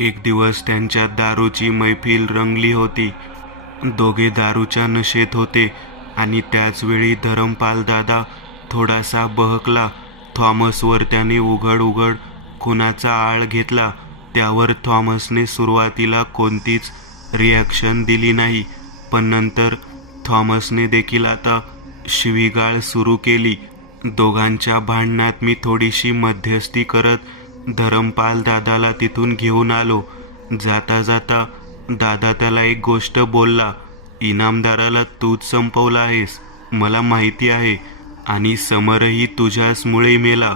एक दिवस त्यांच्या दारूची मैफिल रंगली होती. दोघे दारूच्या नशेत होते आणि त्याचवेळी धरमपाल दादा थोडासा बहकला. थॉमसवर त्याने उघड उघड खुनाचा आळ घेतला. त्यावर थॉमसने सुरुवातीला कोणतीच रिॲक्शन दिली नाही, पण नंतर थॉमसने देखील आता शिवीगाळ सुरू केली. दोघांच्या भांडणात मी थोडीशी मध्यस्थी करत धरमपाल दादाला तिथून घेऊन आलो. जाता जाता दादा त्याला एक गोष्ट बोलला, इनामदाराला तूच संपवला आहेस, मला माहिती आहे, आणि समरही तुझ्याचमुळे मेला.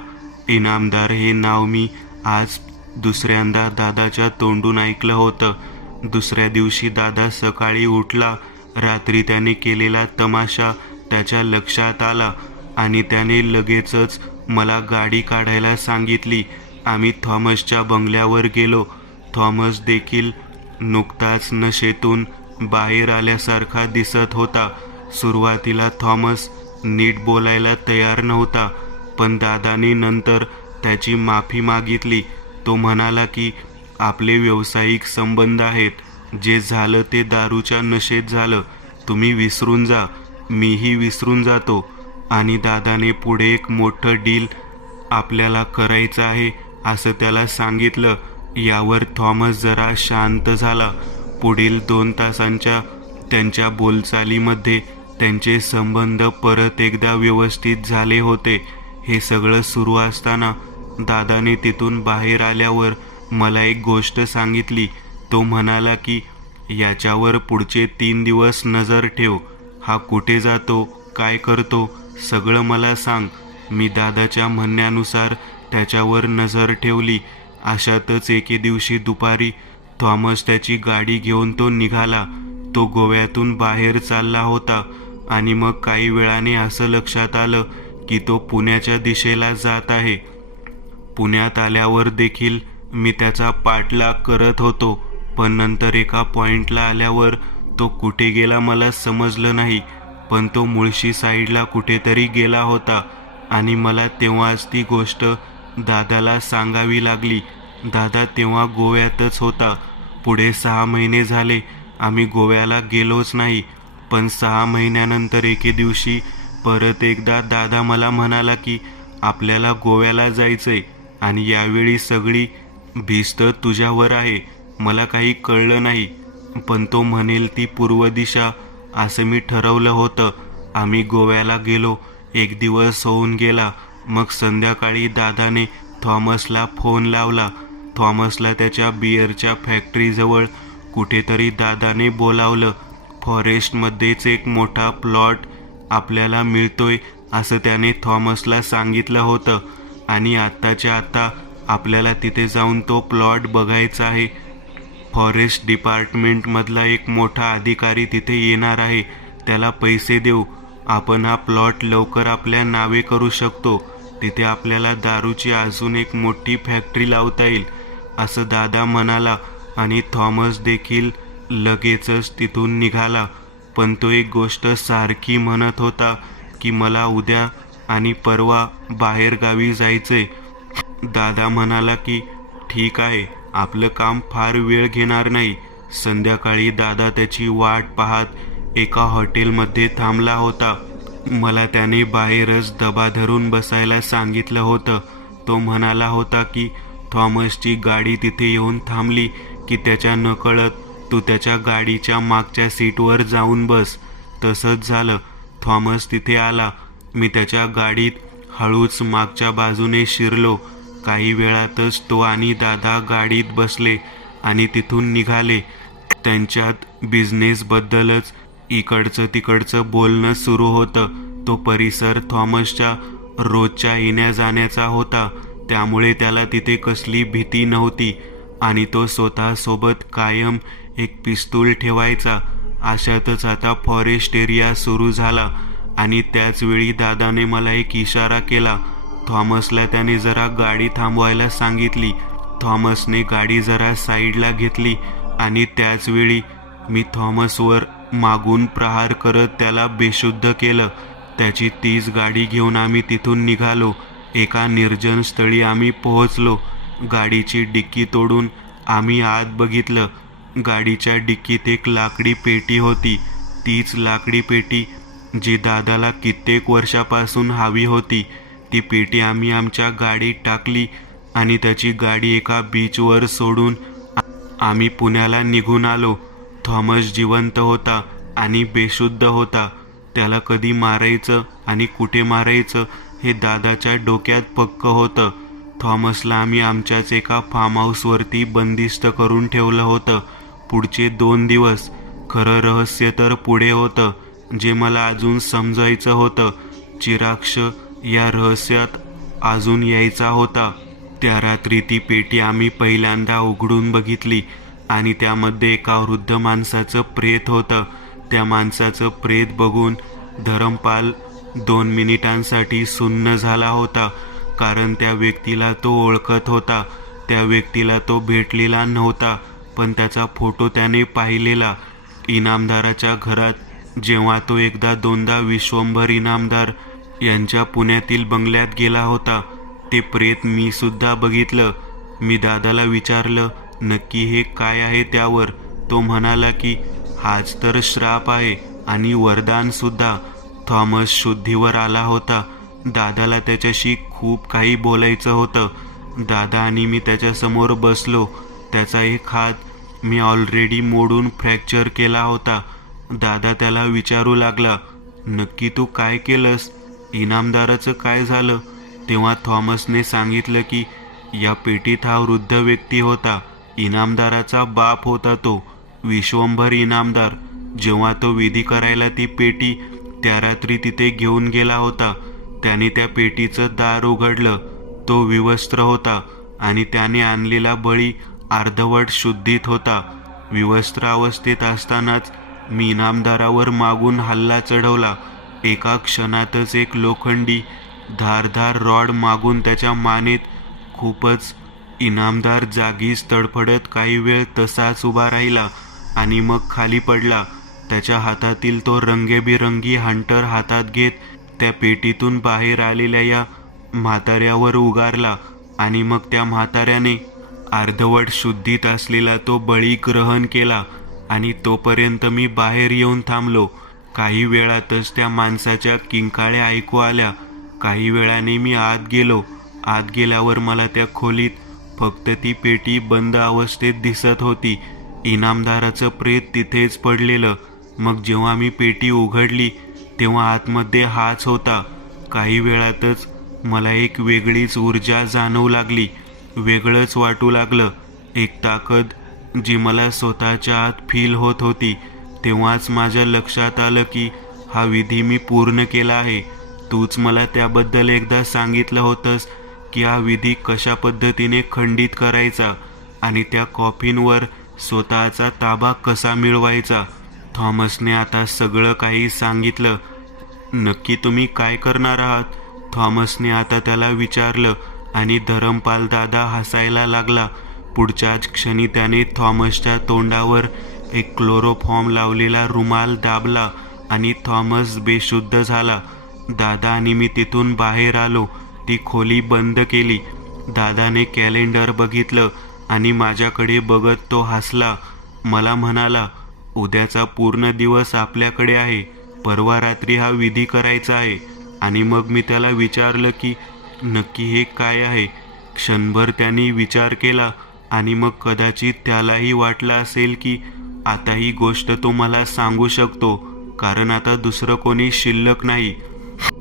इनामदार हे नाव मी आज दुसऱ्यांदा दादाच्या तोंडून ऐकलं होतं. दुसऱ्या दिवशी दादा सकाळी उठला. रात्री त्याने केलेला तमाशा त्याच्या लक्षात आला आणि त्याने लगेचच मला गाडी काढायला सांगितली. आम्ही थॉमसच्या बंगल्यावर गेलो. थॉमस देखील नुकताच नशेतून बाहेर आल्यासारखा दिसत होता. सुरुवातीला थॉमस नीट बोलायला तयार नव्हता, पण दादाने नंतर त्याची माफी मागितली. तो म्हणाला की आपले व्यावसायिक संबंध आहेत, जे झालं ते दारूच्या नशेत झालं, तुम्ही विसरून जा, मीही विसरून जातो. आणि दादाने पुढे एक मोठं डील आपल्याला करायचं आहे असं त्याला सांगितलं. यावर थॉमस जरा शांत झाला. पुढील 2 तासांच्या त्यांच्या बोलचालीमध्ये त्यांचे संबंध परत एकदा व्यवस्थित झाले होते. हे सगळं सुरू असताना दादाने तिथून बाहेर आल्यावर मला एक गोष्ट सांगितली. तो म्हणाला की याच्यावर पुढचे 3 दिवस नजर ठेव. हा कुठे जातो, काय करतो, सगळं मला सांग. मी दादाच्या म्हणण्यानुसार त्याच्यावर नजर ठेवली. अशातच एके दिवशी दुपारी थॉमस त्याची गाडी घेऊन तो निघाला. तो गोव्यातून बाहेर चालला होता आणि मग काही वेळाने असं लक्षात आलं की तो पुण्याच्या दिशेला जात आहे. पुण्यात आल्यावर देखील मी त्याचा पाठलाग करत होतो, पण नंतर एका पॉइंटला आल्यावर तो कुठे गेला मला समजलं नाही, पण तो मुळशी साईडला कुठेतरी गेला होता आणि मला तेव्हाच ती गोष्ट दादाला सांगावी लागली. दादा तेव्हा गोव्यातच होता. पुढे 6 महिने झाले आम्ही गोव्याला गेलोच नाही, पण 6 महिन्यानंतर एके दिवशी परत एकदा दादा मला म्हणाला की आपल्याला गोव्याला जायचंय आणि यावेळी सगळी भिस्त तुझ्यावर आहे. मला काही कळलं नाही, पण तो म्हणेल ती पूर्व दिशा असं मी ठरवलं होतं. आम्ही गोव्याला गेलो. एक दिवस होऊन गेला. मग संध्याकाळी दादाने थॉमसला फोन लावला. थॉमसला त्याच्या बिअरच्या फॅक्टरीजवळ कुठेतरी दादाने बोलावलं. फॉरेस्टमध्येच एक मोठा प्लॉट आपल्याला मिळतोय असं त्याने थॉमसला सांगितलं होतं आणि आत्ताच्या आत्ता आपल्याला तिथे जाऊन तो प्लॉट बघायचा आहे. फॉरेस्ट डिपार्टमेंटमधला एक मोठा अधिकारी तिथे येणार आहे. त्याला पैसे देऊ. आपण हा प्लॉट लवकर आपल्या नावे करू शकतो. तिथे आपल्याला दारूची अजून एक मोठी फॅक्टरी लावता येईल असं दादा म्हणाला आणि थॉमस देखील लगेचच तिथून निघाला. पण तो एक गोष्ट सारखी म्हणत होता की मला उद्या आणि परवा बाहेरगावी जायचंय. दादा म्हणाला की ठीक आहे, आपलं काम फार वेळ घेणार नाही. संध्याकाळी दादा त्याची वाट पाहत एका हॉटेलमध्ये थांबला होता. मला त्याने बाहेरच दबा धरून बसायला सांगितलं होतं. तो म्हणाला होता की थॉमसची गाडी तिथे येऊन थांबली की त्याच्या नकळत तू त्याच्या गाडीच्या मागच्या सीटवर जाऊन बस. तसंच झालं. थॉमस तिथे आला. मी त्याच्या गाडीत हळूच मागच्या बाजूने शिरलो. काही वेळातच तो आणि दादा गाडीत बसले आणि तिथून निघाले. त्यांच्यात बिझनेसबद्दलच इकडचं तिकडचं बोलणं सुरू होतं. तो परिसर थॉमसच्या रोजच्या येण्या जाण्याचा होता, त्यामुळे त्याला तिथे कसली भीती नव्हती आणि तो स्वतःसोबत कायम एक पिस्तूल ठेवायचा. अशातच आता फॉरेस्ट एरिया सुरू झाला आणि त्याचवेळी दादाने मला एक इशारा केला. थॉमसला त्याने जरा गाडी थांबवायला सांगितली. थॉमसने गाडी जरा साईडला घेतली आणि त्याचवेळी मी थॉमसवर मागून प्रहार करत त्याला बेशुद्ध केलं. त्याची तीच गाडी घेऊन आम्ही तिथून निघालो. एका निर्जन स्थळी आम्ही पोहोचलो. गाडीची डिक्की तोडून आम्ही आत बघितलं. गाडीच्या डिक्कीत एक लाकडी पेटी होती. तीच लाकडी पेटी जी दादाला कित्येक वर्षापासून हवी होती. ती पेटी आम्ही आमच्या गाडीत टाकली आणि त्याची गाडी एका बीचवर सोडून आम्ही पुण्याला निघून आलो. थॉमस जिवंत होता आणि बेशुद्ध होता. त्याला कधी मारायचं आणि कुठे मारायचं हे दादाच्या डोक्यात पक्क होतं. थॉमसला आम्ही आमच्याच एका फार्म हाऊसवरती बंदिस्त करून ठेवलं होतं. पुढचे 2 दिवस. खरं रहस्य तर पुढे होतं, जे मला अजून समजायचं होतं. चिराक्ष या रहस्यात अजून यायचा होता. त्या रात्री ती पेटी आम्ही पहिल्यांदा उघडून बघितली आणि त्यामध्ये एका वृद्ध माणसाचं प्रेत होतं. त्या माणसाचं प्रेत बघून धरमपाल 2 मिनिटांसाठी सुन्न झाला होता, कारण त्या व्यक्तीला तो ओळखत होता. त्या व्यक्तीला तो भेटलेला नव्हता, पण त्याचा फोटो त्याने पाहिलेला. इनामदाराच्या घरात जेव्हा तो एकदा दोनदा विश्वंभर इनामदार यांच्या पुण्यातील बंगल्यात गेला होता. ते प्रेत मी सुद्धा बघितलं. मी दादाला विचारलं, नक्की हे काय आहे त्यावर. तो म्हणाला की हाच तर श्राप आहे आणि वरदान सुद्धा. थॉमस शुद्धीवर आला होता. दादाला त्याच्याशी खूप काही बोलायचं होतं. दादा आणि मी त्याच्यासमोर बसलो. त्याचा एक हात मी ऑलरेडी मोडून फ्रॅक्चर केला होता. दादा त्याला विचारू लागला, नक्की तू काय केलंस? इनामदाराचं काय झालं? तेव्हा थॉमसने सांगितलं की या पेटीत हा वृद्ध व्यक्ती होता. इनामदाराचा बाप होता तो, विश्वंभर इनामदार. जेव्हा तो विधी करायला ती पेटी त्या रात्री तिथे घेऊन गेला होता, त्याने त्या पेटीचं दार उघडलं. तो विवस्त्र होता आणि त्याने आणलेला बळी अर्धवट शुद्धीत होता. विवस्त्र अवस्थेत असतानाच मी इनामदारावर मागून हल्ला चढवला. एका क्षणातच एक लोखंडी धारधार रॉड मागून त्याच्या मानेत खूपच. इनामदार जागीच तडफडत काही वेळ तसाच उभा राहिला आणि मग खाली पडला. त्याच्या हातातील तो रंगेबिरंगी हंटर हातात घेत त्या पेटीतून बाहेर आलेल्या या म्हाताऱ्यावर उगारला आणि मग त्या म्हाताऱ्याने अर्धवट शुद्धीत असलेला तो बळी ग्रहण केला. आणि तोपर्यंत मी बाहेर येऊन थांबलो. काही वेळातच त्या माणसाच्या किंकाळ्या ऐकू आल्या. काही वेळाने मी आत गेलो. आत गेल्यावर मला त्या खोलीत फक्त ती पेटी बंद अवस्थेत दिसत होती. इनामदाराचं प्रेत तिथेच पडलेलं. मग जेव्हा मी पेटी उघडली तेव्हा आतमध्ये हाच होता. काही वेळातच मला एक वेगळीच ऊर्जा जाणवू लागली. वेगळंच वाटू लागलं. एक ताकद जी मला स्वतःच्या आत फील होत होती. तेव्हाच माझ्या लक्षात आलं की हा विधी मी पूर्ण केला आहे. तूच मला त्याबद्दल एकदा सांगितलं होतंस की हा विधी कशा पद्धतीने खंडित करायचा आणि त्या कॉफीनवर स्वतःचा ताबा कसा मिळवायचा. थॉमसने आता सगळं काही सांगितलं. नक्की तुम्ही काय करणार आहात? थॉमसने आता त्याला विचारलं आणि धरमपाल दादा हसायला लागला. पुढच्याच क्षणी त्याने थॉमसच्या तोंडावर एक क्लोरोफॉर्म लावलेला रुमाल दाबला आणि थॉमस बेशुद्ध झाला. दादा आणि मी तिथून बाहेर आलो. ती खोली बंद केली. दादाने कॅलेंडर बघितलं आणि माझ्याकडे बघत तो हसला. मला म्हणाला, उद्याचा पूर्ण दिवस आपल्याकडे आहे. परवा रात्री हा विधी करायचा आहे. आणि मग मी त्याला विचारलं की नक्की हे काय आहे. क्षणभर त्यांनी विचार केला आणि मग कदाचित त्यालाही वाटलं असेल की आता ही गोष्ट तो मला सांगू शकतो, कारण आता दुसरं कोणी शिल्लक नाही.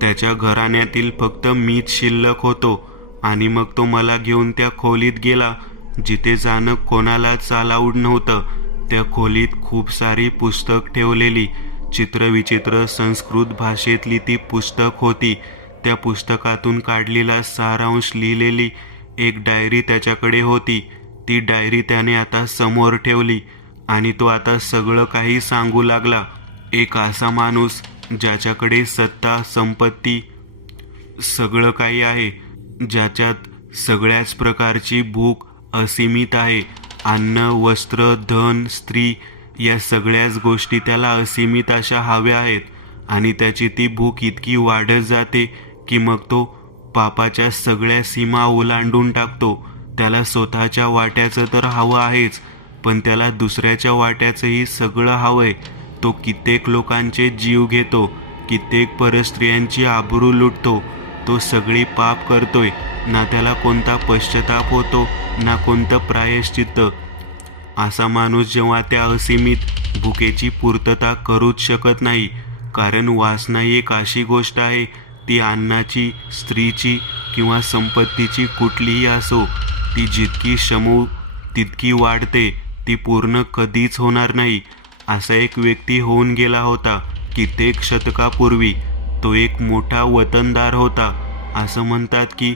त्याच्या घराण्यातील फक्त मीच शिल्लक होतो. आणि मग तो मला घेऊन त्या खोलीत गेला जिथे जाणं कोणालाच अलाउड नव्हतं. त्या खोलीत खूप सारी पुस्तक ठेवलेली. चित्रविचित्र संस्कृत भाषेतली ती पुस्तक होती. त्या पुस्तकातून काढलेला सारांश लिहिलेली एक डायरी त्याच्याकडे होती. ती डायरी त्याने आता समोर ठेवली आणि तो आता सगळं काही सांगू लागला. एक असा माणूस ज्याच्याकडे सत्ता, संपत्ती, सगळं काही आहे, ज्याच्यात सगळ्याच प्रकारची भूक असीमित आहे. अन्न, वस्त्र, धन, स्त्री या सगळ्याच गोष्टी त्याला असीमित अशा हव्या आहेत. आणि त्याची ती भूक इतकी वाढत जाते की मग तो पापाच्या सगळ्या सीमा ओलांडून टाकतो. त्याला स्वतःच्या वाट्याचं तर हवं आहेच, पण त्याला दुसऱ्याच्या वाट्याचंही सगळं हवंय. तो कित्येक लोकांचे जीव घेतो, कित्येक परस्त्रियांची आबरू लुटतो. तो सगळी पाप करतोय, ना त्याला कोणता पश्चाताप होतो, ना कोणतं प्रायश्चित्त. असा माणूस जेव्हा त्या असीमित भुकेची पूर्तता करूच शकत नाही, कारण वासना ही एक अशी गोष्ट आहे, ती अन्नाची, स्त्रीची किंवा संपत्तीची कुठलीही असो, ती जितकी शमू तितकी वाढते, ती पूर्ण कधीच होणार नाही. असा एक व्यक्ती होऊन गेला होता कित्येक शतकापूर्वी. तो एक मोठा वतनदार होता. असं म्हणतात की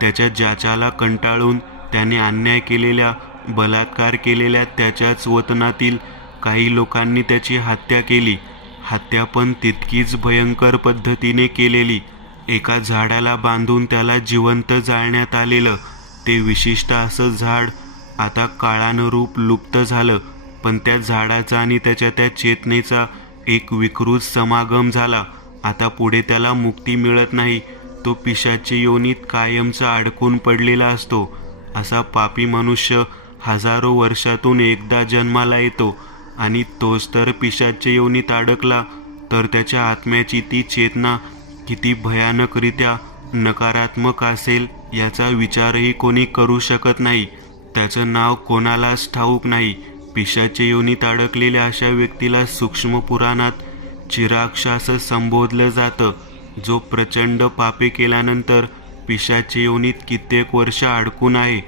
त्याच्या ज्याच्याला कंटाळून त्याने अन्याय केलेल्या, बलात्कार केलेल्या त्याच्याच वतनातील काही लोकांनी त्याची हत्या केली. हत्या पण तितकीच भयंकर पद्धतीने केलेली. एका झाडाला बांधून त्याला जिवंत जाळण्यात आलेलं. ते विशिष्ट असं झाड आता काळानं रूप लुप्त झालं, पण त्या झाडाचा आणि त्याच्या त्या चेतनेचा एक विकृत समागम झाला. आता पुढे त्याला मुक्ती मिळत नाही. तो पिशाच्य योनीत कायमचा अडकून पडलेला असतो. असा पापी मनुष्य हजारो वर्षातून एकदा जन्माला येतो, आणि तोच तर पिशाच्य योनीत अडकला तर त्याच्या आत्म्याची ती चेतना किती भयानकरित्या नकारात्मक असेल याचा विचारही कोणी करू शकत नाही. त्याचं नाव कोणालाच ठाऊक नाही. पिशाच्य योनीत अडकलेल्या अशा व्यक्तीला सूक्ष्म पुराणात चिराक्ष असं संबोधलं जातं, जो प्रचंड पापे केल्यानंतर पिशाच्य योनीत कित्येक वर्ष अडकून आहे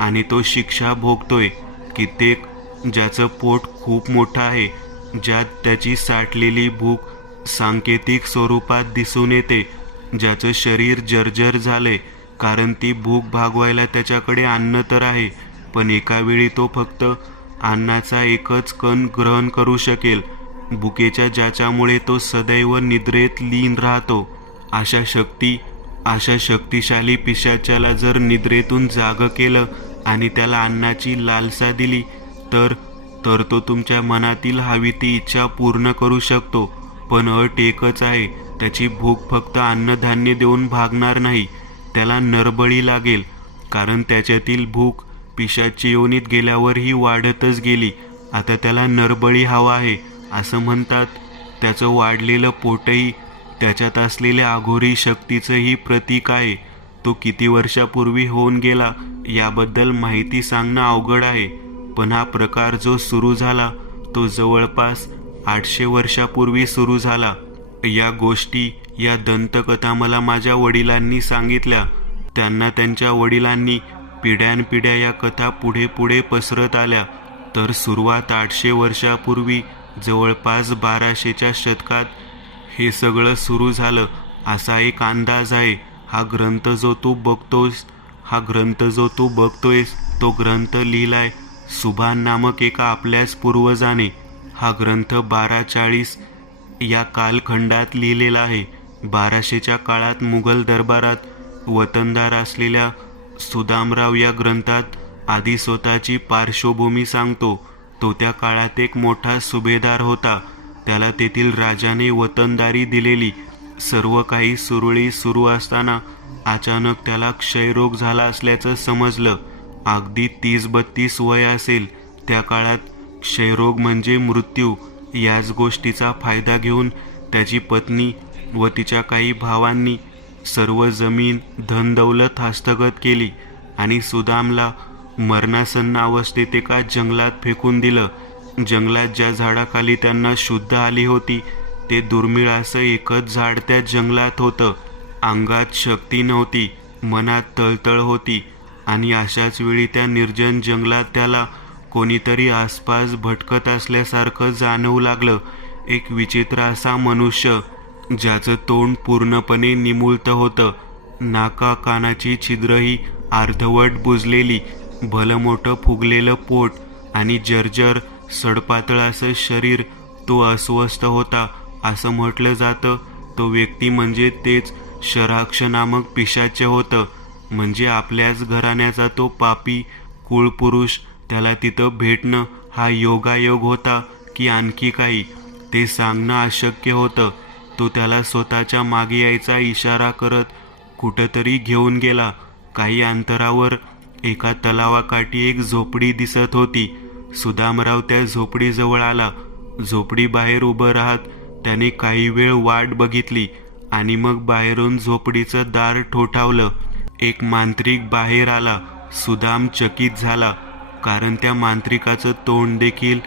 आणि तो शिक्षा भोगतोय. कित्येक ज्याचं पोट खूप मोठं आहे, ज्यात त्याची साठलेली भूक सांकेतिक स्वरूपात दिसून येते, ज्याचं शरीर जर्जर झालंय कारण ती भूक भागवायला त्याच्याकडे अन्न तर आहे, पण एका वेळी तो फक्त अन्नाचा एकच कण ग्रहण करू शकेल. भुकेच्या ज्याच्यामुळे तो सदैव निद्रेत लीन राहतो. अशा शक्तिशाली पिशाच्याला जर निद्रेतून जाग केलं आणि त्याला अन्नाची लालसा दिली तर तो तुमच्या मनातील हवी ती इच्छा पूर्ण करू शकतो. पण अट एकच आहे, त्याची भूक फक्त अन्नधान्य देऊन भागणार नाही, त्याला नरबळी लागेल. कारण त्याच्यातील भूक पिशाच्य योनीत गेल्यावरही वाढतच गेली. आता त्याला नरबळी हवा आहे असं म्हणतात. त्याचं वाढलेलं पोटही त्याच्यात असलेल्या अघोरी शक्तीचंही प्रतीक आहे. तो किती वर्षापूर्वी होऊन गेला याबद्दल माहिती सांगणं अवघड आहे, पण हा प्रकार जो सुरू झाला तो जवळपास 800 वर्षापूर्वी सुरू झाला. या गोष्टी, या दंतकथा मला माझ्या वडिलांनी सांगितल्या. त्यांना त्यांच्या वडिलांनी पिढ्यानपिढ्या या कथा पुढे पुढे पसरत आल्या. तर सुरुवात 800 वर्षापूर्वी जवळपास 1200च्या शतकात हे सगळं सुरू झालं असा एक अंदाज आहे. हा ग्रंथ जो तू बघतोयस तो ग्रंथ लिहिलाय सुभान नामक एका आपल्याच पूर्वजाने. हा ग्रंथ 1240 या कालखंडात लिहिलेला आहे. 1200च्या काळात मुघल दरबारात वतनदार असलेल्या सुदामराव या ग्रंथात आधी स्वतःची पार्श्वभूमी सांगतो. तो त्या काळात एक मोठा सुभेदार होता. त्याला तेथील राजाने वतनदारी दिलेली. सर्व काही सुरळीत सुरू असताना अचानक त्याला क्षयरोग झाला असल्याचं समजलं. अगदी 30-32 वय असेल. त्या काळात क्षयरोग म्हणजे मृत्यू. याच गोष्टीचा फायदा घेऊन त्याची पत्नी व तिच्या काही भावांनी सर्व जमीन धनदौलत हस्तगत केली आणि सुदामला मरणासन्न अवस्थेत एका जंगलात फेकून दिलं. जंगलात ज्या झाडाखाली त्यांना शुद्ध आली होती ते दुर्मिळ असं एकच झाड त्या जंगलात होतं. अंगात शक्ती नव्हती, मनात तळतळ होती, आणि अशाच वेळी त्या निर्जन जंगलात त्याला कोणीतरी आसपास भटकत असल्यासारखं जाणवू लागलं. एक विचित्र असा मनुष्य, ज्याचं तोंड पूर्णपणे निमुळतं होतं, नाका कानाची छिद्रही अर्धवट बुजलेली, भलमोठं फुगलेलं पोट आणि जर्जर सडपातळ असं शरीर. तो अस्वस्थ होता असं म्हटलं जातं. तो व्यक्ती म्हणजे तेच शराक्ष नामक पिशाच्य होतं. म्हणजे आपल्याच घराण्याचा तो पापी कुळपुरुष. त्याला तिथं भेटणं हा योगायोग होता की आणखी काही, ते सांगणं अशक्य होतं. तो त्याला स्वतःच्या मागे यायचा इशारा करत कुठंतरी घेऊन गेला. काही अंतरावर एका तलावाकाठी एक झोपडी दिसत होती. सुदामराव त्या झोपडीजवळ आला. झोपडी बाहेर उभं राहत त्याने काही वेळ वाट बघितली आणि मग बाहेरून झोपडीचं दार ठोठावलं. एक मांत्रिक बाहेर आला. सुदाम चकित झाला, कारण त्या मांत्रिकाचं तोंड देखील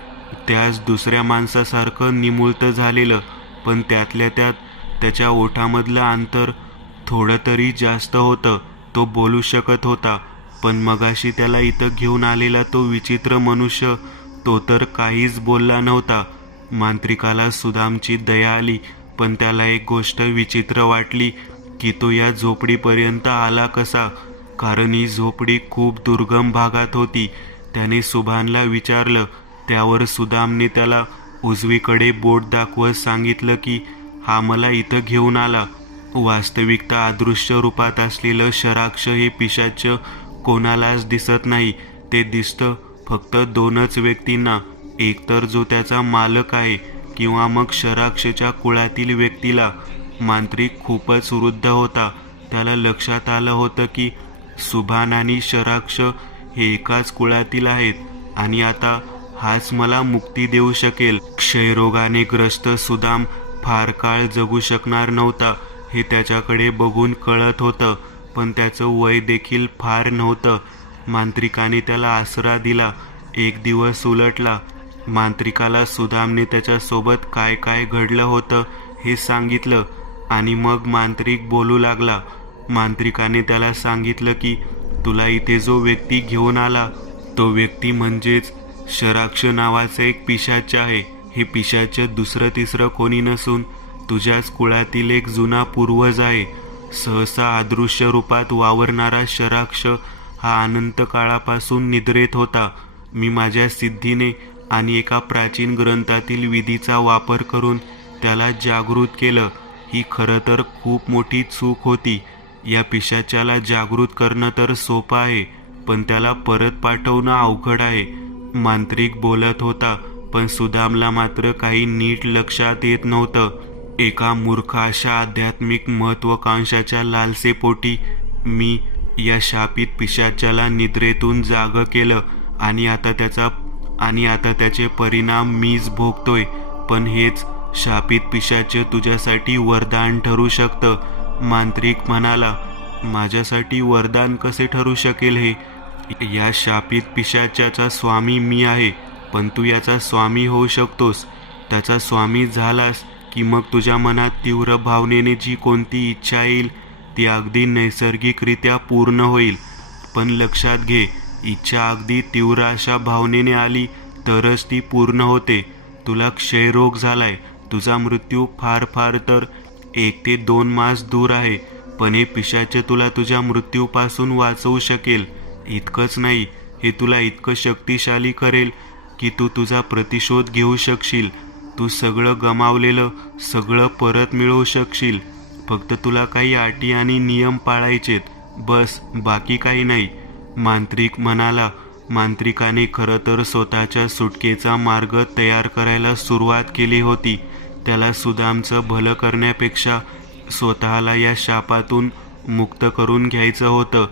त्याच दुसऱ्या माणसासारखं निमुळतं झालेलं, पण त्यातल्या त्यात त्याच्या ओठामधलं अंतर थोडं तरी जास्त होतं. तो बोलू शकत होता, पण मगाशी त्याला इथं घेऊन आलेला तो विचित्र मनुष्य, तो तर काहीच बोलला नव्हता. मांत्रिकाला सुदामची दया आली, पण त्याला एक गोष्ट विचित्र वाटली की तो या झोपडीपर्यंत आला कसा, कारण ही झोपडी खूप दुर्गम भागात होती. त्याने सुभानला विचारलं. त्यावर सुदामने त्याला उजवीकडे बोट दाखवत सांगितलं की हा मला इथं घेऊन आला. वास्तविकता अदृश्य रूपात असलेलं शराक्ष हे पिशाच कोणालाच दिसत नाही. ते दिसतं फक्त दोनच व्यक्तींना, एक तर जो त्याचा मालक आहे किंवा मग शराक्षच्या कुळातील व्यक्तीला. मांत्रिक खूपच वृद्ध होता. त्याला लक्षात आलं होतं की सुभान आणि शराक्ष हे एकाच कुळातील आहेत आणि आता हाच मला मुक्ती देऊ शकेल. क्षयरोगाने ग्रस्त सुदाम फार काळ जगू शकणार नव्हता हे त्याच्याकडे बघून कळत होतं, पण त्याचं वय देखील फार नव्हतं. मांत्रिकाने त्याला आसरा दिला. एक दिवस उलटला. मांत्रिकाला सुदामने त्याच्यासोबत काय काय घडलं होतं हे सांगितलं आणि मग मांत्रिक बोलू लागला. मांत्रिकाने त्याला सांगितलं की तुला इथे जो व्यक्ती घेऊन आला तो व्यक्ती म्हणजेच शराक्ष नावाचा एक पिशाच आहे. हे पिशाच दुसरं तिसरं कोणी नसून तुझ्याच कुळातील एक जुना पूर्वज आहे. सहसा अदृश्य रूपात वावरणारा शराक्ष हा अनंत काळापासून निद्रेत होता. मी माझ्या सिद्धीने आणि एका प्राचीन ग्रंथातील विधीचा वापर करून त्याला जागृत केलं. ही खरं तर खूप मोठी चूक होती. या पिशाच्याला जागृत करणं तर सोपं आहे, पण त्याला परत पाठवणं अवघड आहे. मांत्रिक बोलत होता, पण सुदामला मात्र काही नीट लक्षात येत नव्हतं. एका मूर्ख अशा आध्यात्मिक महत्वाकांक्षाच्या लालसेपोटी मी या शापित पिशाच्याला निद्रेतून जागं केलं आणि आता त्याचे परिणाम मीच भोगतोय. पण हेच शापित पिशाच तुझ्यासाठी वरदान ठरू शकतं. मांत्रिक म्हणाला. माझ्यासाठी वरदान कसे ठरू शकेल हे? या शापित पिशाच्याचा स्वामी मी आहे, पण तू याचा स्वामी होऊ शकतोस. त्याचा स्वामी झालास की मग तुझ्या मनात तीव्र भावनेने जी कोणती इच्छा येईल ती अगदी नैसर्गिकरित्या पूर्ण होईल. पण लक्षात घे, इच्छा अगदी तीव्र अशा भावनेने आली तरच ती पूर्ण होते. तुला क्षयरोग झालाय. तुझा मृत्यू फार फार तर 1 ते 2 मास दूर आहे, पण हे पिशाच तुला तुझ्या मृत्यूपासून वाचवू शकेल. इतकंच नाही, हे तुला इतकं शक्तिशाली करेल की तू तुझा प्रतिशोध घेऊ शकशील. तू सगळं गमावलेलं सगळं परत मिळवू शकशील. फक्त तुला काही अटी आणि नियम पाळायचेत, बस, बाकी काही नाही. मांत्रिक म्हणाला. मांत्रिकाने खरं तर स्वतःच्या सुटकेचा मार्ग तयार करायला सुरुवात केली होती. त्याला सुदामचं भलं करण्यापेक्षा स्वतःला या शापातून मुक्त करून घ्यायचं होतं.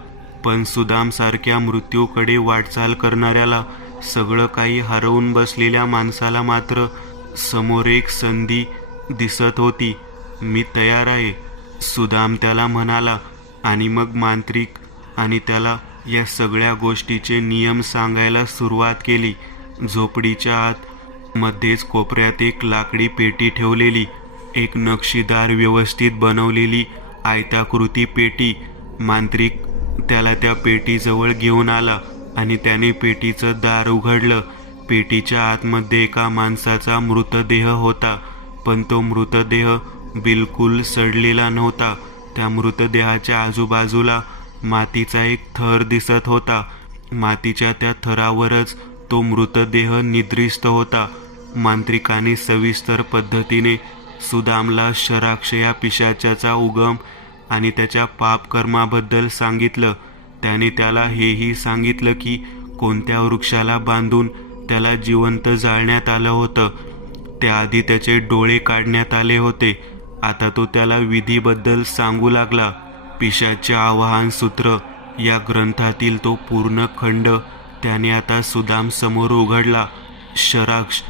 पण सुदामसारख्या मृत्यूकडे वाटचाल करणाऱ्याला, सगळं काही हरवून बसलेल्या माणसाला मात्र समोर एक संधी दिसत होती. मी तयार आहे, सुदाम त्याला म्हणाला. आणि मग मांत्रिक आणि त्याला या सगळ्या गोष्टीचे नियम सांगायला सुरुवात केली. झोपडीच्या आत मध्येच कोपऱ्यात एक लाकडी पेटी ठेवलेली, एक नक्षीदार व्यवस्थित बनवलेली आयताकृती पेटी. मांत्रिक त्याला त्या पेटीजवळ घेऊन आला आणि त्याने पेटीचं दार उघडलं. पेटीच्या आतमध्ये एका माणसाचा मृतदेह होता, पण तो मृतदेह बिलकुल सडलेला नव्हता. त्या मृतदेहाच्या आजूबाजूला मातीचा एक थर दिसत होता. मातीच्या त्या थरावरच तो मृतदेह निद्रिस्त होता. मांत्रिकाने सविस्तर पद्धतीने सुदामला शराक्ष या पिशाच्याचा उगम आणि त्याच्या पापकर्माबद्दल सांगितलं. त्याने त्याला हेही सांगितलं की कोणत्या वृक्षाला बांधून त्याला जिवंत जाळण्यात आलं होतं. त्याआधी त्याचे डोळे काढण्यात आले होते. आता तो त्याला विधीबद्दल सांगू लागला. पिशाचे आवाहन सूत्र या ग्रंथातील तो पूर्ण खंड त्याने आता सुदाम समोर उघडला. शराक्ष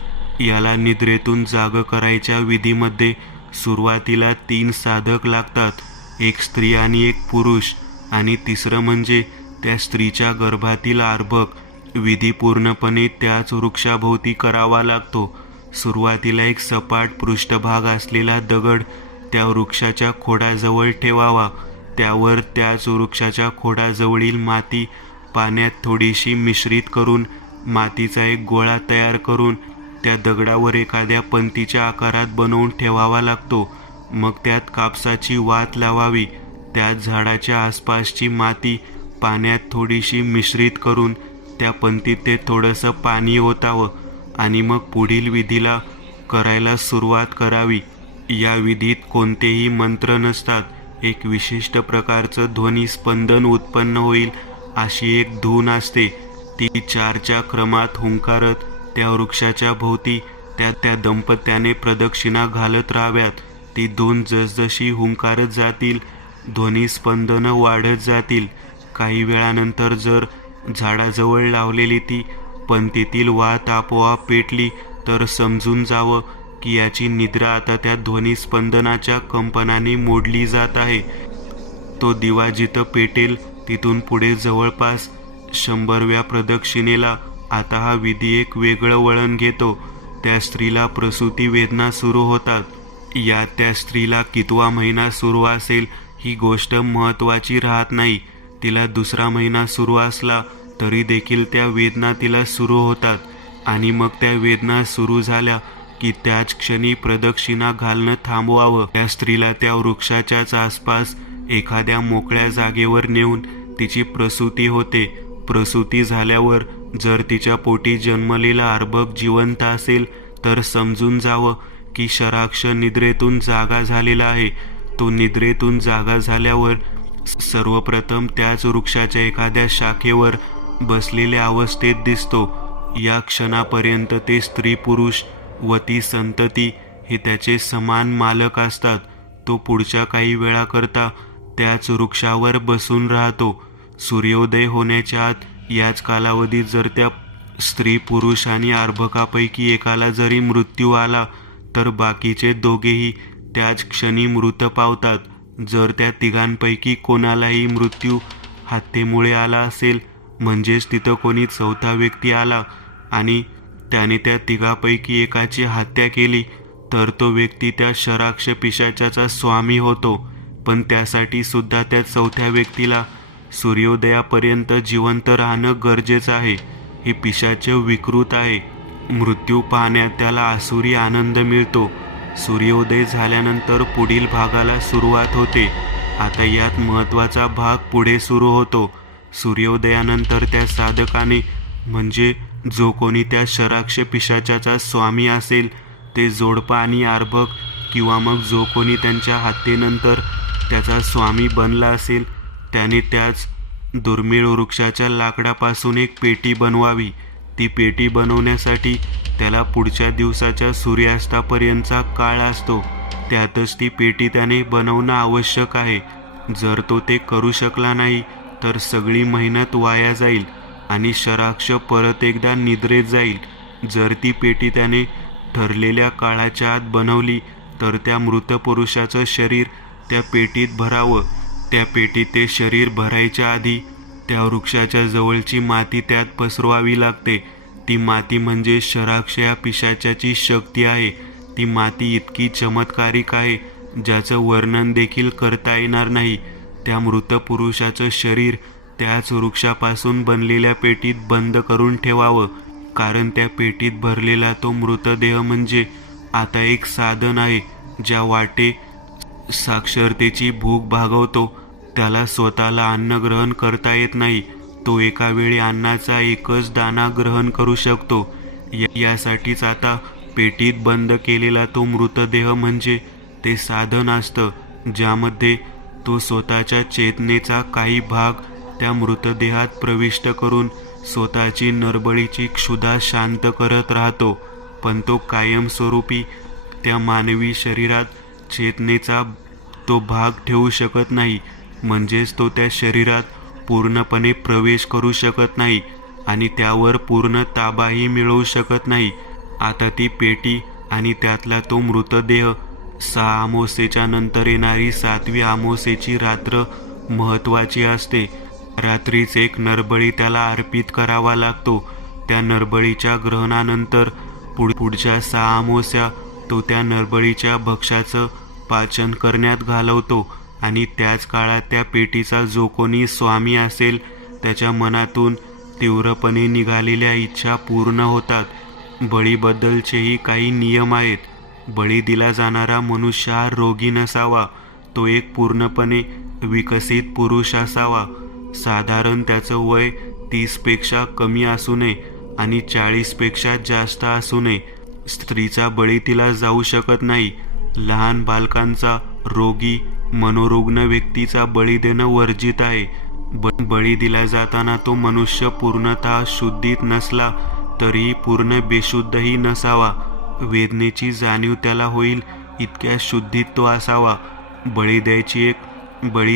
याला निद्रेतून जाग करायच्या विधीमध्ये सुरुवातीला 3 साधक लागतात, एक स्त्री आणि एक पुरुष, आणि तिसरं म्हणजे त्या स्त्रीच्या गर्भातील अर्भक. विधी पूर्णपणे त्याच वृक्षाभोवती करावा लागतो. सुरुवातीला एक सपाट पृष्ठभाग असलेला दगड त्या वृक्षाच्या खोडाजवळ ठेवावा. त्यावर त्याच वृक्षाच्या खोडाजवळील माती पाण्यात थोडीशी मिश्रित करून मातीचा एक गोळा तयार करून त्या दगडावर एखाद्या पंतीच्या आकारात बनवून ठेवावा लागतो. मग त्यात कापसाची वात लावावी. त्यात झाडाच्या आसपासची माती पाण्यात थोडीशी मिश्रित करून त्या पंतीत ते थोडंसं पाणी ओतावं आणि मग पुढील विधीला करायला सुरुवात करावी. या विधीत कोणतेही मंत्र नसतात. एक विशिष्ट प्रकारचं ध्वनिस्पंदन उत्पन्न होईल अशी एक धून असते. ती 4च्या क्रमात हुंकारत त्या वृक्षाच्या भोवती त्या दंपत्याने प्रदक्षिणा घालत राहाव्यात. ती धून जसजशी हुंकारत जातील ध्वनिस्पंदनं वाढत जातील. काही वेळानंतर जर झाडाजवळ लावलेली ती पंतीतील वात आपोआप पेटली तर समजून जावं की याची निद्रा आता त्या ध्वनिस्पंदनाच्या कंपनाने मोडली जात आहे. तो दिवा जिथं पेटेल तिथून पुढे जवळपास 100व्या प्रदक्षिणेला आता हा विधी एक वेगळं वळण घेतो. त्या स्त्रीला प्रसूती वेदना सुरू होतात. या त्या स्त्रीला कितवा महिना सुरू असेल ही गोष्ट महत्त्वाची राहत नाही. तिला 2रा महिना सुरू असला तरी देखील त्या वेदना तिला सुरू होतात आणि मग त्या वेदना सुरू झाल्या की त्याच क्षणी प्रदक्षिणा घालणं थांबवावं. त्या स्त्रीला त्या वृक्षाच्याच आसपास एखाद्या मोकळ्या जागेवर नेऊन तिची प्रसूती होते. प्रसूती झाल्यावर जर तिच्या पोटी जन्मलेला अर्भक जिवंत असेल तर समजून जावं की शराक्ष निद्रेतून जागा झालेला आहे. तो निद्रेतून जागा झाल्यावर सर्वप्रथम त्याच वृक्षाच्या एखाद्या शाखेवर बसलेल्या अवस्थेत दिसतो. या क्षणापर्यंत ते स्त्री पुरुष व ती संतती हे त्याचे समान मालक असतात. तो पुढच्या काही वेळाकरता त्याच वृक्षावर बसून राहतो. सूर्योदय होण्याच्या आत याच कालावधीत जर त्या स्त्री पुरुष आणि अर्भकापैकी एकाला जरी मृत्यू आला तर बाकीचे दोघेही त्याच क्षणी मृत पावतात. जर त्या तिघांपैकी कोणालाही मृत्यू हत्येमुळे आला असेल म्हणजेच तिथं कोणी 4था व्यक्ती आला आणि त्याने त्या तिघापैकी एकाची हत्या केली तर तो व्यक्ती त्या शराक्ष पिशाचाचा स्वामी होतो. पण त्यासाठी सुद्धा त्या 4थ्या व्यक्तीला सूर्योदयापर्यंत जिवंत राहणं गरजेचं आहे. हे पिशाच विकृत आहे. मृत्यू पाहण्यात त्याला आसुरी आनंद मिळतो. सूर्योदय झाल्यानंतर पुढील भागाला सुरुवात होते. आता यात महत्त्वाचा भाग पुढे सुरू होतो. सूर्योदयानंतर त्या साधकाने म्हणजे जो कोणी त्या शराक्ष पिशाचाचा स्वामी असेल ते जोडपं आणि अर्भक किंवा मग जो कोणी त्यांच्या हत्येनंतर त्याचा स्वामी बनला असेल त्याने त्याच दुर्मिळ वृक्षाच्या लाकडापासून एक पेटी बनवावी. ती पेटी बनवण्यासाठी त्याला पुढच्या दिवसाच्या सूर्यास्तापर्यंतचा काळ असतो. त्यातच ती पेटी त्याने बनवणं आवश्यक आहे. जर तो ते करू शकला नाही तर सगळी मेहनत वाया जाईल आणि शराक्ष परत एकदा निद्रेत जाईल. जर ती पेटी त्याने ठरलेल्या काळाच्या आत बनवली तर त्या मृत पुरुषाचं शरीर त्या पेटीत भरावं. त्या पेटीत ते शरीर भरायच्या आधी त्या वृक्षाच्या जवळची माती त्यात पसरवावी लागते. ती माती म्हणजे शराक्ष या पिशाचाची शक्ती आहे. ती माती इतकी चमत्कारिक आहे ज्याचं वर्णन देखील करता येणार नाही. त्या मृत पुरुषाचं शरीर त्याच वृक्षापासून बनलेल्या पेटीत बंद करून ठेवावं, कारण त्या पेटीत भरलेला तो मृतदेह म्हणजे आता एक साधन आहे ज्या वाटे साक्षरतेची भूक भागवतो. त्याला स्वतःला अन्न ग्रहण करता येत नाही. तो एका वेळी अन्नाचा एकच दाणा ग्रहण करू शकतो. यासाठीच आता पेटीत बंद केलेला तो मृतदेह म्हणजे ते साधन असतं ज्यामध्ये तो स्वतःच्या चेतनेचा काही भाग त्या मृतदेहात प्रविष्ट करून स्वतःची नरबळीची क्षुधा शांत करत राहतो. पण तो कायमस्वरूपी त्या मानवी शरीरात चेतनेचा तो भाग ठेवू शकत नाही. म्हणजेच तो त्या शरीरात पूर्णपणे प्रवेश करू शकत नाही आणि त्यावर पूर्ण ताबाही मिळवू शकत नाही. आता ती पेटी आणि त्यातला तो मृतदेह 6 अमावस्येच्या नंतर येणारी 7वी अमावस्येची रात्र महत्त्वाची असते. रात्रीच एक नरबळी त्याला अर्पित करावा लागतो. त्या नरबळीच्या ग्रहणानंतर पुढच्या 6 अमावस्या तो त्या नरबळीच्या भक्ष्याचं पाचन करण्यात घालवतो आणि त्याच काळात त्या पेटीचा जो कोणी स्वामी असेल त्याच्या मनातून तीव्रपणे निघालेल्या इच्छा पूर्ण होतात. बळीबद्दलचेही काही नियम आहेत. बळी दिला जाणारा मनुष्य हा रोगी नसावा. तो एक पूर्णपणे विकसित पुरुष असावा. साधारण त्याचं वय 30पेक्षा कमी असू नये आणि 40पेक्षा जास्त असू नये. स्त्रीचा बळी दिला जाऊ शकत नाही. लहान बालकांचा, रोगी, मनोरुग्ण व्यक्तीचा बळी देणं वर्जित आहे. बळी दिला जाताना तो मनुष्य पूर्णतः शुद्धीत नसला तरीही पूर्ण बेशुद्धही नसावा. वेदनेची जाणीव त्याला होईल इतक्या शुद्धीत तो असावा. बळी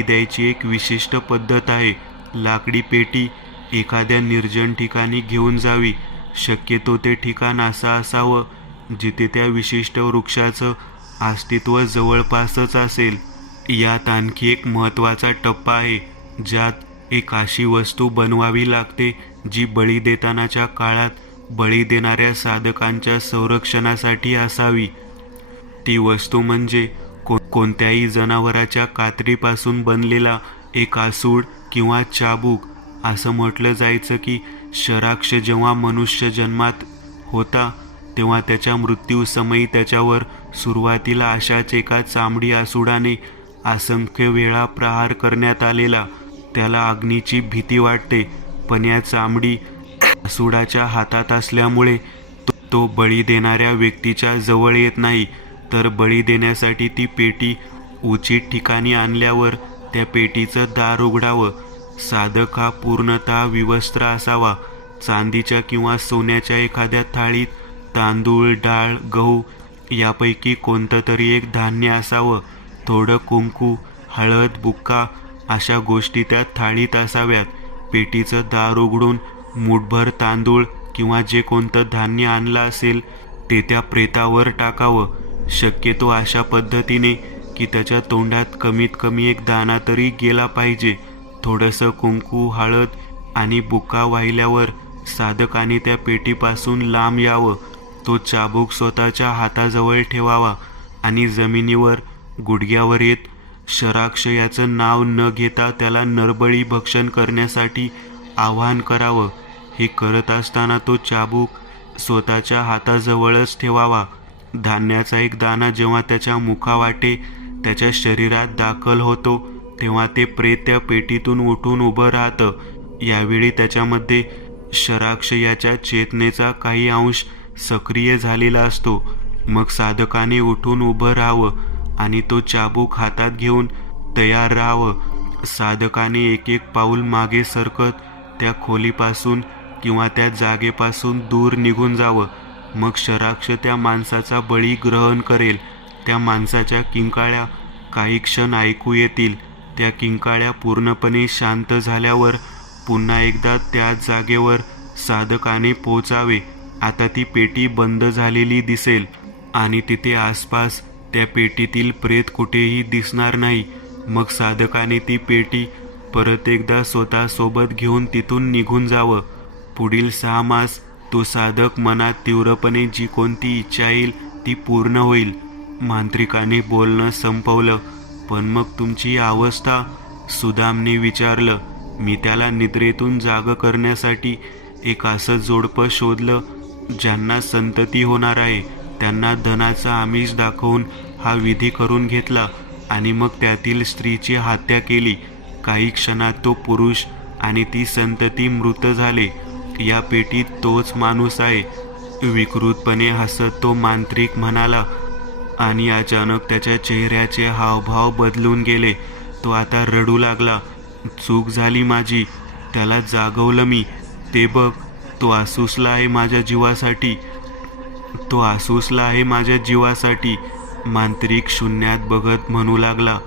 द्यायची एक विशिष्ट पद्धत आहे. लाकडी पेटी एखाद्या निर्जन ठिकाणी घेऊन जावी. शक्यतो ते ठिकाण असं असावं जिथे त्या विशिष्ट वृक्षाचं अस्तित्व जवळपासच असेल. यात आणखी एक महत्त्वाचा टप्पा आहे ज्यात एक अशी वस्तू बनवावी लागते जी बळी देतानाच्या काळात बळी देणाऱ्या साधकांच्या संरक्षणासाठी असावी. ती वस्तू म्हणजे कोणत्याही जनावराच्या कातडीपासून बनलेला एक आसूड किंवा चाबूक. असं म्हटलं जायचं की शराक्ष जेव्हा मनुष्य जन्मात होता तेव्हा त्याच्या मृत्यूसमयी त्याच्यावर सुरुवातीला अशाच एका चामडी आसूडाने असंख्य वेळा प्रहार करण्यात आलेला. त्याला अग्नीची भीती वाटते, पण या चामडी आसूडाच्या हातात असल्यामुळे तो बळी देणाऱ्या व्यक्तीच्या जवळ येत नाही. तर बळी देण्यासाठी ती पेटी उचित ठिकाणी आणल्यावर त्या पेटीचं दार उघडावं. साधक हा पूर्णतः विवस्त्र असावा. चांदीच्या किंवा सोन्याच्या एखाद्या थाळीत तांदूळ, डाळ, गहू यापैकी कोणतं तरी एक धान्य असावं. थोडं कुंकू, हळद, बुक्का अशा गोष्टी त्या थाळीत असाव्यात. पेटीचं दार उघडून मूठभर तांदूळ किंवा जे कोणतं धान्य आणलं असेल ते त्या प्रेतावर टाकावं. शक्यतो अशा पद्धतीने की त्याच्या तोंडात कमीत कमी एक दाणा तरी गेला पाहिजे. थोडंसं कुंकू, हळद आणि बुक्का वाहिल्यावर साधकाने त्या पेटीपासून लांब यावं. तो चाबूक स्वतःच्या हाताजवळ ठेवावा आणि जमिनीवर गुडघ्यावर येत शराक्ष याचं नाव न घेता त्याला नरबळी भक्षण करण्यासाठी आवाहन करावं. हे करत असताना तो चाबूक स्वतःच्या हाताजवळच ठेवावा. धान्याचा एक दाणा जेव्हा त्याच्या मुखावाटे त्याच्या शरीरात दाखल होतो तेव्हा ते प्रेत त्या पेटीतून उठून उभं राहतं. यावेळी त्याच्यामध्ये शराक्ष याच्या चेतनेचा काही अंश सक्रिय झालेला असतो. मग साधकाने उठून उभं राहावं आणि तो चाबूक हातात घेऊन तयार राहावं. साधकाने एक एक पाऊल मागे सरकत त्या खोलीपासून किंवा त्या जागेपासून दूर निघून जावं. मग शराक्ष त्या माणसाचा बळी ग्रहण करेल. त्या माणसाच्या किंकाळ्या काही क्षण ऐकू येतील. त्या किंकाळ्या पूर्णपणे शांत झाल्यावर पुन्हा एकदा त्याच जागेवर साधकाने पोचावे. आता ती पेटी बंद झालेली दिसेल आणि तिथे आसपास त्या पेटीतील प्रेत कुठेही दिसणार नाही. मग साधकाने ती पेटी परत एकदा स्वतःसोबत घेऊन तिथून निघून जावं. पुढील 6 मास तो साधक मनात तीव्रपणे जी कोणती इच्छा येईल ती पूर्ण होईल. मांत्रिकाने बोलणं संपवलं. पण मग तुमची अवस्था? सुदामने विचारलं. मी त्याला निद्रेतून जाग करण्यासाठी एक असं जोडपं शोधलं ज्यांना संतती होणार आहे. त्यांना धनाचं आमिष दाखवून हा विधी करून घेतला आणि मग त्यातील स्त्रीची हत्या केली. काही क्षणात तो पुरुष आणि ती संतती मृत झाले. या पेटीत तोच माणूस आहे. विकृतपणे हसत तो मांत्रिक म्हणाला आणि अचानक त्याच्या चेहऱ्याचे हावभाव बदलून गेले. तो आता रडू लागला. चूक झाली माझी. त्याला जागवलं मी. ते बघ, तो आसूसला आहे माझ्या जीवासाठी. तो आसूसला आहे माझ्या जीवासाठी. मांत्रिक शून्यात बघत म्हणू लागला.